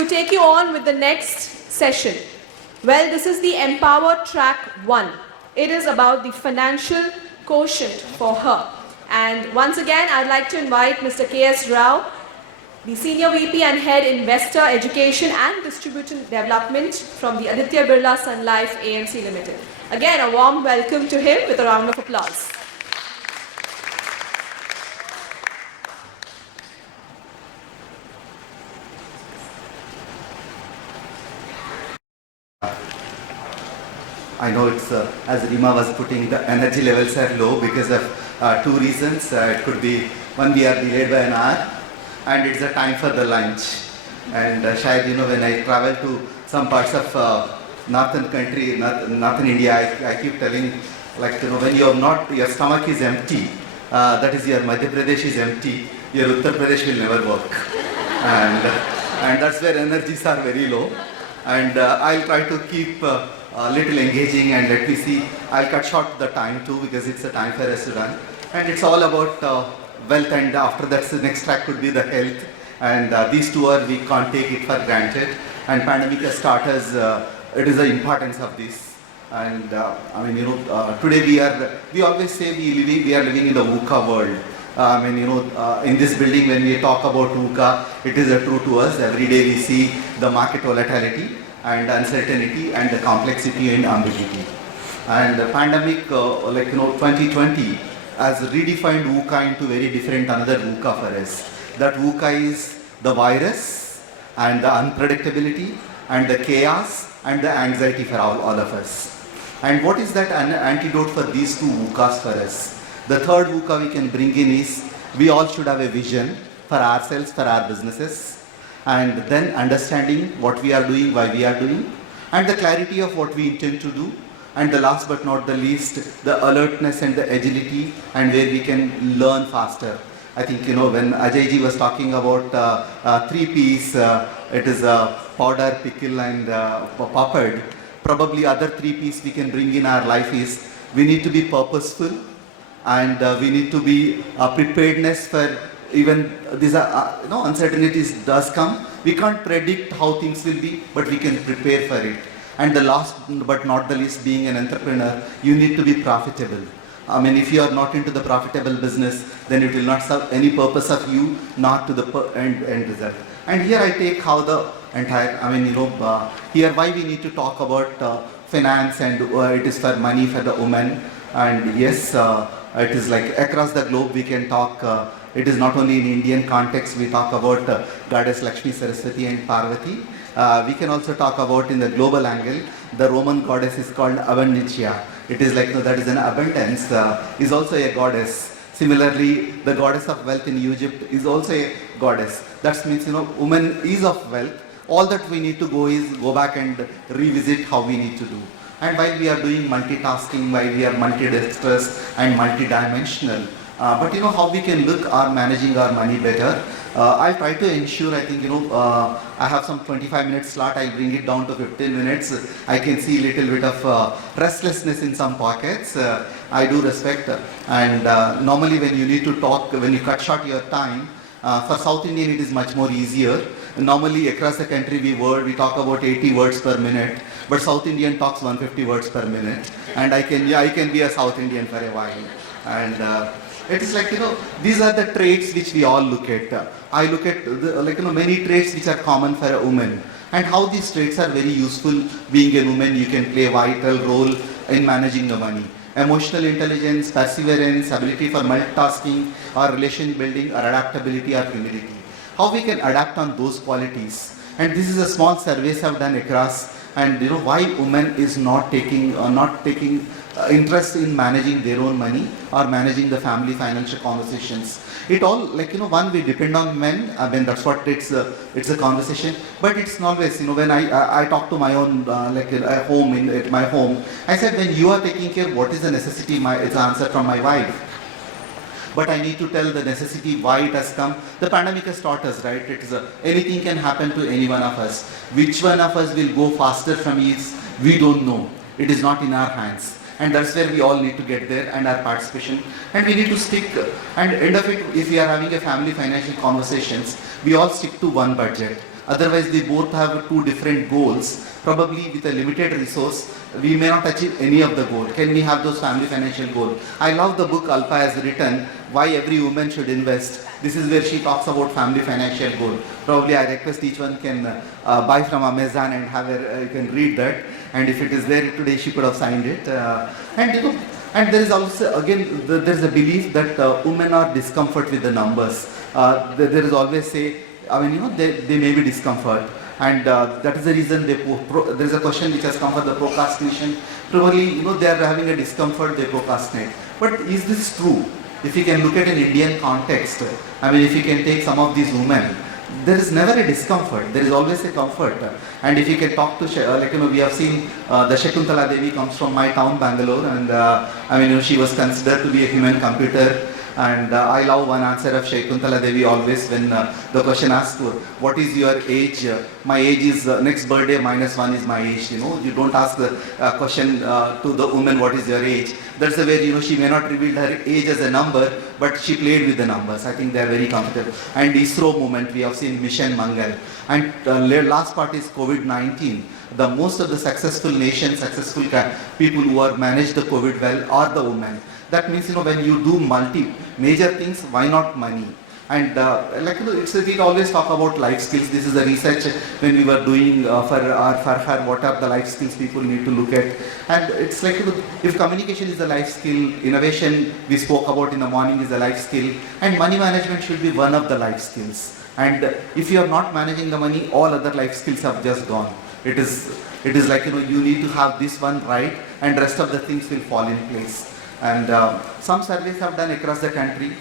to take you on with the next session. Well, this is the Empower Track 1. It is about the financial quotient for her. And once again, I'd like to invite Mr. S Rao, the Senior VP and Head Investor Education and Distribution Development from the Aditya Birla Sunlife AMC Ltd. Again, a warm welcome to him with a round of applause. I know it's, as Rima was putting, the energy levels are low because of two reasons. It could be, one, we are delayed by an hour, and it's a time for the lunch. And Shayad, you know, when I travel to some parts of northern country, northern India, I keep telling, like, you know, when you are not, your stomach is empty, that is your Madhya Pradesh is empty, your Uttar Pradesh will never work. And that's where energies are very low. And I'll try to keep a little engaging, and let me see, I'll cut short the time too because it's a time for us to run. And it's all about wealth, and after that the next track could be the health. And these two we can't take it for granted. And pandemic has taught us it is the importance of this. And I mean, you know, today we always say we are living in the VUCA world. I mean, you know, in this building when we talk about VUCA, it is true to us. Every day we see the market volatility and uncertainty and the complexity and ambiguity. And the pandemic, 2020 has redefined VUCA into very different another VUCA for us. That VUCA is the virus and the unpredictability and the chaos and the anxiety for all of us. And what is that antidote for these two VUCAs for us? The third VUCA we can bring in is we all should have a vision for ourselves, for our businesses, and then understanding what we are doing, why we are doing, and the clarity of what we intend to do, and the last but not the least, the alertness and the agility and where we can learn faster. I think, you know, when Ajay ji was talking about 3 P's, it is powder, pickle and papad, probably other 3 P's we can bring in our life is we need to be purposeful, and we need to be preparedness for even these uncertainties does come. We can't predict how things will be, but we can prepare for it. And the last but not the least, being an entrepreneur, you need to be profitable. I mean, if you are not into the profitable business, then it will not serve any purpose of you, not to the end result. And here I take how the entire, I mean, you know, here why we need to talk about finance, and it is for money for the women. And yes, it is like across the globe we can talk. It is not only in Indian context, we talk about goddess Lakshmi, Saraswati and Parvati. We can also talk about in the global angle, the Roman goddess is called Abundantia. It is like, you know, that is an abundance, is also a goddess. Similarly, the goddess of wealth in Egypt is also a goddess. That means, you know, woman is of wealth. All that we need to go is go back and revisit how we need to do. And while we are doing multitasking, while we are multidextrous and multidimensional, but you know how we can look at managing our money better. I'll try to ensure, I think, you know, I have some 25 minutes slot, I'll bring it down to 15 minutes. I can see a little bit of restlessness in some pockets. I do respect. And normally when you need to talk, when you cut short your time, for South Indian it is much more easier. Normally across the country we talk about 80 words per minute, but South Indian talks 150 words per minute. And I can be a South Indian for a while. And it is like, you know, these are the traits which we all look at. I look at many traits which are common for a woman, and how these traits are very useful. Being a woman, you can play a vital role in managing the money. Emotional intelligence, perseverance, ability for multitasking or relation building or adaptability or humility. How we can adapt on those qualities. And this is a small surveys I've done across, and you know why women is not taking interest in managing their own money or managing the family financial conversations. It all, like, you know, one, we depend on men. I mean, that's what it's a conversation, but it's not always, you know, when I talk to my own at home, at my home, I said, when you are taking care, what is the necessity? It's an answer from my wife. But I need to tell the necessity why it has come. The pandemic has taught us, right? It is anything can happen to any one of us. Which one of us will go faster from ease? We don't know. It is not in our hands. And that's where we all need to get there, and our participation. And we need to stick, and end of it, if we are having a family financial conversations, we all stick to one budget. Otherwise, they both have two different goals. Probably with a limited resource, we may not achieve any of the goal. Can we have those family financial goals? I love the book Alpa has written, Why Every Woman Should Invest. This is where she talks about family financial goal. Probably I request each one can buy from Amazon and have you can read that. And if it is there today, she could have signed it. And there is also, again, there is a belief that women are discomfort with the numbers. There is always they may be discomfort. And that is the reason there is a question which has come for the procrastination. Probably, they are having a discomfort, they procrastinate. But is this true? If you can look at an Indian context, if you can take some of these women, there is never a discomfort, there is always a comfort. And if you can talk to, we have seen the Shakuntala Devi comes from my town, Bangalore, and she was considered to be a human computer. And I love one answer of Shakuntala Devi always when the question asked, what is your age? My age is, next birthday -1 is my age. You don't ask the question to the woman, what is your age? That's the way, she may not reveal her age as a number, but she played with the numbers. I think they are very comfortable. And ISRO movement, we have seen Mission Mangal. And last part is COVID-19. The most of the successful nations, successful people who are managed the COVID well are the women. That means, when you do major things, why not money? And we always talk about life skills. This is the research when we were doing for her, what are the life skills people need to look at. And it's if communication is a life skill, innovation we spoke about in the morning is a life skill, and money management should be one of the life skills. And if you are not managing the money, all other life skills have just gone. It is you need to have this one right, and rest of the things will fall in place. And some surveys have done across the country.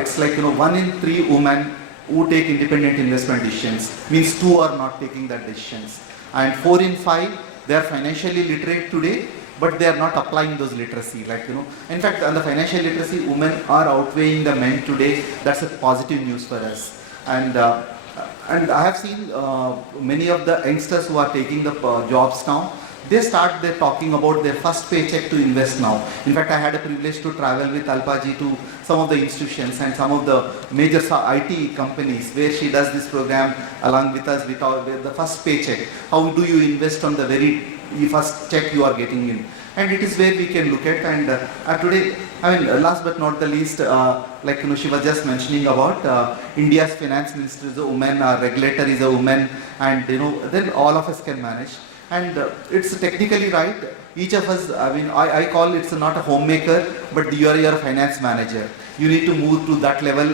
It's 1 in 3 women who take independent investment decisions, means 2 are not taking that decisions. And 4 in 5, they are financially literate today, but they are not applying those literacy. In fact, on the financial literacy, women are outweighing the men today. That's a positive news for us. And I have seen many of the youngsters who are taking the jobs now. They're talking about their first paycheck to invest now. In fact, I had a privilege to travel with Alpaji to some of the institutions and some of the major IT companies where she does this program along with us with the first paycheck. How do you invest on the very first check you are getting in? And it is where we can look at. And today, last but not the least, she was just mentioning about India's finance minister is a woman, our regulator is a woman, and then all of us can manage. And it's technically right. Each of us, I call it's not a homemaker, but you are your finance manager. You need to move to that level.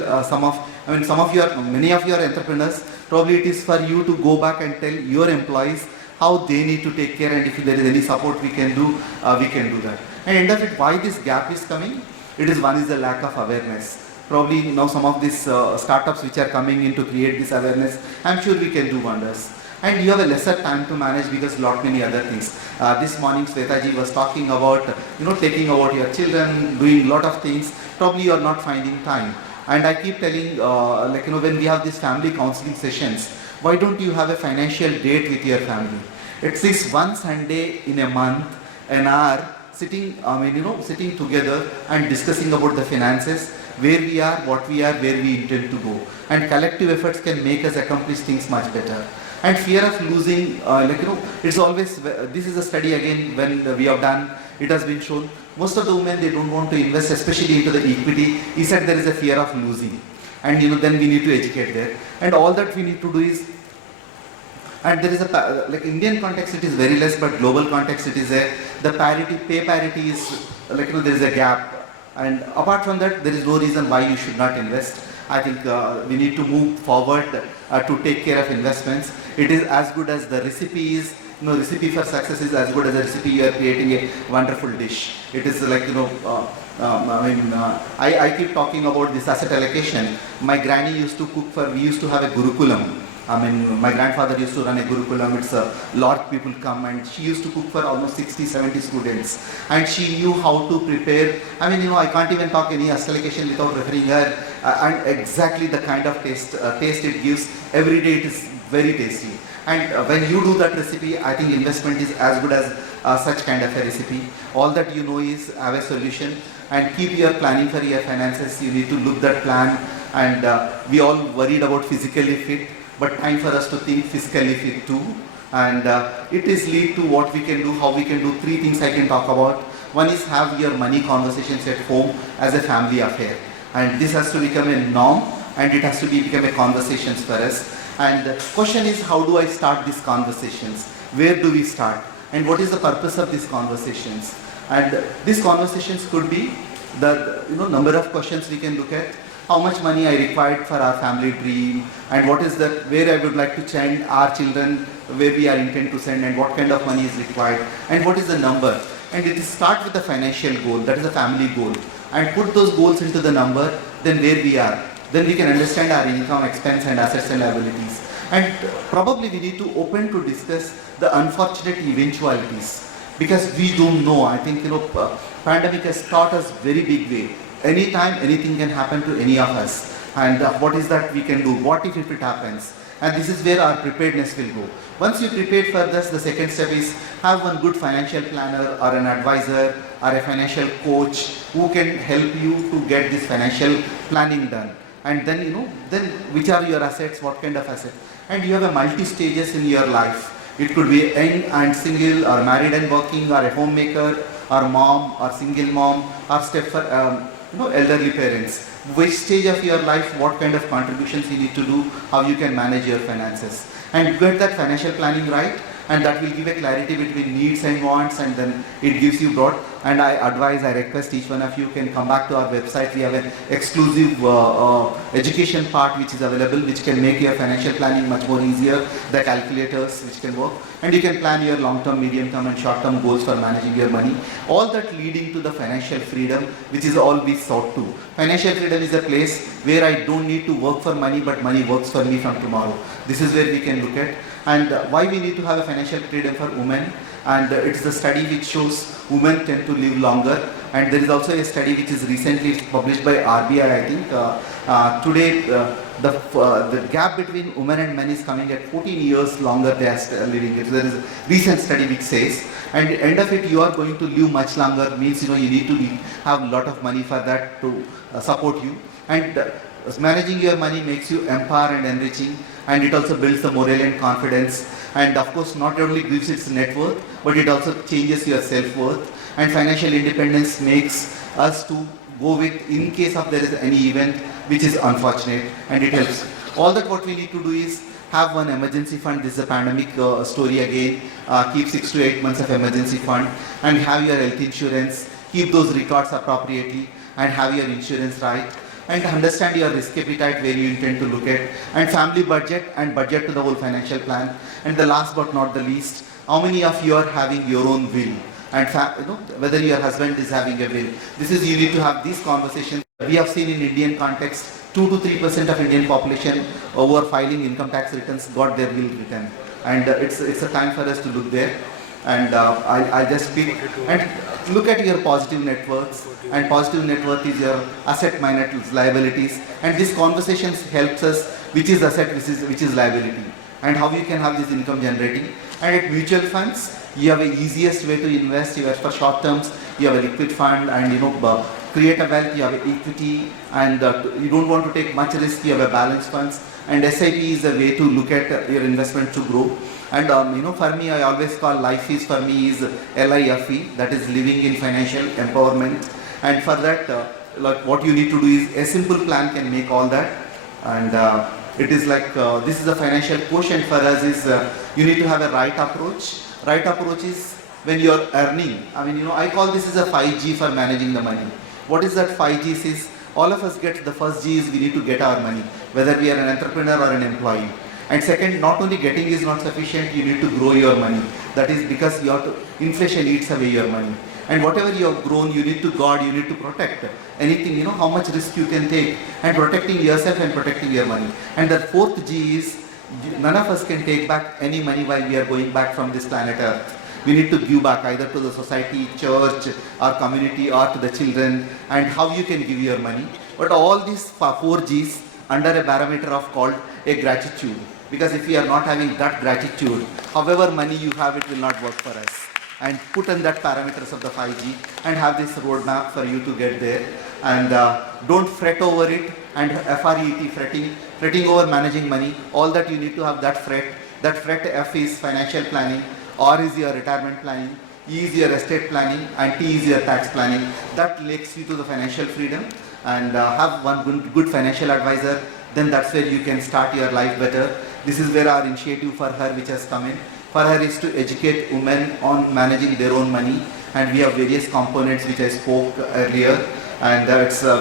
Many of your entrepreneurs, probably it is for you to go back and tell your employees how they need to take care, and if there is any support we can do, we can do that. And end of it, why this gap is coming? One is the lack of awareness. Probably now some of these startups which are coming in to create this awareness, I'm sure we can do wonders. And you have a lesser time to manage because lot many other things. This morning Swetaji was talking about, taking about your children, doing lot of things. Probably you are not finding time. And I keep telling, when we have these family counseling sessions, why don't you have a financial date with your family? It's this one Sunday in a month, an hour, sitting together and discussing about the finances, where we are, what we are, where we intend to go. And collective efforts can make us accomplish things much better. And fear of losing, it's always, this is a study again when we have done, it has been shown, most of the women, they don't want to invest, especially into the equity. He said there is a fear of losing. And then we need to educate there. And all that we need to do is, and there is Indian context it is very less, but global context it is the pay parity is, there is a gap. And apart from that, there is no reason why you should not invest. I think we need to move forward to take care of investments. It is as good as the recipe is. Recipe for success is as good as a recipe. You are creating a wonderful dish. It is I keep talking about this asset allocation. My granny used to cook we used to have a Gurukulam. My grandfather used to run a Gurukulam. It's a lot people come, and she used to cook for almost 60, 70 students. And she knew how to prepare. I can't even talk any asset allocation without referring her. And exactly the kind of taste it gives. Every day it is very tasty. And when you do that recipe, I think investment is as good as such kind of a recipe. All that you know is have a solution and keep your planning for your finances. You need to look that plan. And we all worried about physically fit. but time for us to think fiscally fit too. And it is lead to what we can do, how we can do. 3 things I can talk about. One is have your money conversations at home as a family affair. And this has to become a norm, and it has to become a conversations for us. And the question is, how do I start these conversations? Where do we start? And what is the purpose of these conversations? And these conversations could be the number of questions we can look at. How much money I required for our family dream, and what is that, where I would like to send our children, where we are intent to send, and what kind of money is required, and what is the number. And it is start with the financial goal, that is a family goal, and put those goals into the number, then where we are. Then we can understand our income, expense, and assets and liabilities. And probably we need to open to discuss the unfortunate eventualities, because we don't know. I think pandemic has taught us very big way. Anytime anything can happen to any of us, and what is that we can do? What if it happens? And this is where our preparedness will go. Once you prepare for this, the second step is have one good financial planner or an advisor or a financial coach who can help you to get this financial planning done. And then then which are your assets, what kind of assets, and you have a multi stages in your life. It could be young and single, or married and working, or a homemaker, or mom, or single mom, or elderly parents. Which stage of your life, what kind of contributions you need to do, how you can manage your finances, and get that financial planning right, and that will give a clarity between needs and wants, and then it gives you broad. And I request each one of you can come back to our website. We have an exclusive education part which is available, which can make your financial planning much more easier, the calculators which can work, and you can plan your long-term, medium-term, and short-term goals for managing your money. All that leading to the financial freedom, which is all we sought to. Financial freedom is a place where I don't need to work for money, but money works for me from tomorrow. This is where we can look at. And why we need to have a financial freedom for women. And it's the study which shows women tend to live longer. And there is also a study which is recently published by RBI, I think. Today, the gap between women and men is coming at 14 years longer they are living. There is a recent study which says, and at the end of it, you are going to live much longer, means you need to have a lot of money for that to support you. And managing your money makes you empower and enriching, and it also builds the morale and confidence. And of course, not only gives its net worth, but it also changes your self-worth. And financial independence makes us to go with, in case of there is any event which is unfortunate, and it helps. All that what we need to do is have one emergency fund. This is a pandemic story again. Keep 6 to 8 months of emergency fund, and have your health insurance. Keep those records appropriately, and have your insurance right. And understand your risk appetite, where you intend to look at, and family budget, and budget to the whole financial plan. And the last but not the least, how many of you are having your own will, and whether your husband is having a will. This is, you need to have these conversations. We have seen in Indian context, 2 to 3% of Indian population over filing income tax returns got their will written, and it's a time for us to look there. And I'll just speak and look at your positive net worths, and positive net worth is your asset minus liabilities, and this conversation helps us which is asset, which is liability, and how you can have this income generating. And at mutual funds, you have a easiest way to invest. You have for short terms, you have a liquid fund, and create a wealth. You have a equity, and you don't want to take much risk. You have a balanced funds, and SIP is a way to look at your investment to grow. And for me, I always call life is, for me, is LIFE, that is living in financial empowerment. And for that, like what you need to do is a simple plan can make all that. And it is like this is a financial quotient for us is you need to have a right approach. Right approach is when you are earning. I call this as a 5G for managing the money. What is that 5Gs is? All of us get the first G is we need to get our money, whether we are an entrepreneur or an employee. And second, not only getting is not sufficient, you need to grow your money. That is because inflation eats away your money. And whatever you have grown, you need to guard, you need to protect. Anything, how much risk you can take, and protecting yourself and protecting your money. And the fourth G is, none of us can take back any money while we are going back from this planet Earth. We need to give back either to the society, church, or community, or to the children, and how you can give your money. But all these 4 Gs under a parameter of called a gratitude. Because if we are not having that gratitude, however money you have, it will not work for us. And put in that parameters of the 5G and have this roadmap for you to get there. and don't fret over it. And FRET, fretting over managing money. All that you need to have that fret. That fret F is financial planning, R is your retirement planning, E is your estate planning, and T is your tax planning. That takes you to the financial freedom. And have one good financial advisor, then that's where you can start your life better. This is where our initiative For Her, which has come in. For Her is to educate women on managing their own money, and we have various components which I spoke earlier. And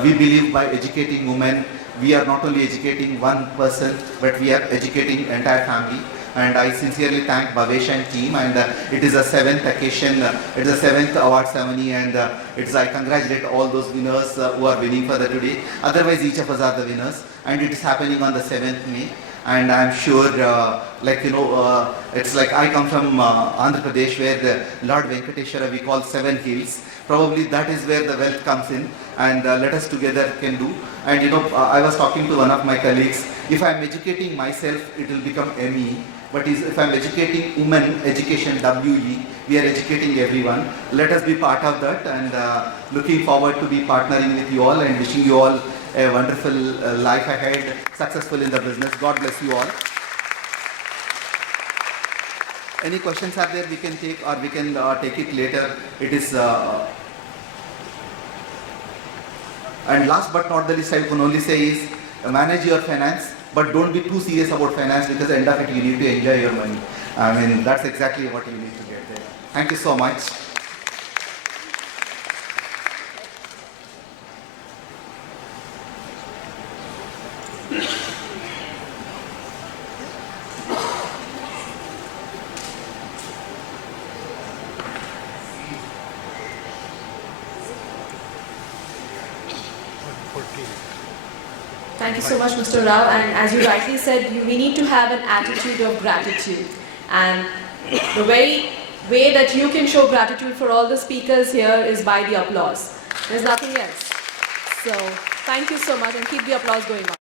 we believe by educating women, we are not only educating one person, but we are educating entire family. And I sincerely thank Bhavesh and team, and it is a 7th occasion, it is a 7th award ceremony, and I congratulate all those winners who are winning for the today. Otherwise, each of us are the winners, and it is happening on the 7th May. And I'm sure, it's like I come from Andhra Pradesh, where the Lord Venkateshwara we call 7 hills. Probably that is where the wealth comes in, and let us together can do. And I was talking to one of my colleagues, if I'm educating myself, it will become ME. But if I'm educating women, education WE, we are educating everyone. Let us be part of that, and looking forward to be partnering with you all, and wishing you all a wonderful life ahead, successful in the business. God bless you all. Any questions are there we can take, or we can take it later. It is, and last but not the least, I can only say is manage your finance, but don't be too serious about finance, because at the end of it you need to enjoy your money. I mean, that's exactly what you need to get there. Thank you so much. Thank you so much, Mr. Rao. And as you rightly said, we need to have an attitude of gratitude. And the way that you can show gratitude for all the speakers here is by the applause. There's nothing else. So thank you so much, and keep the applause going on.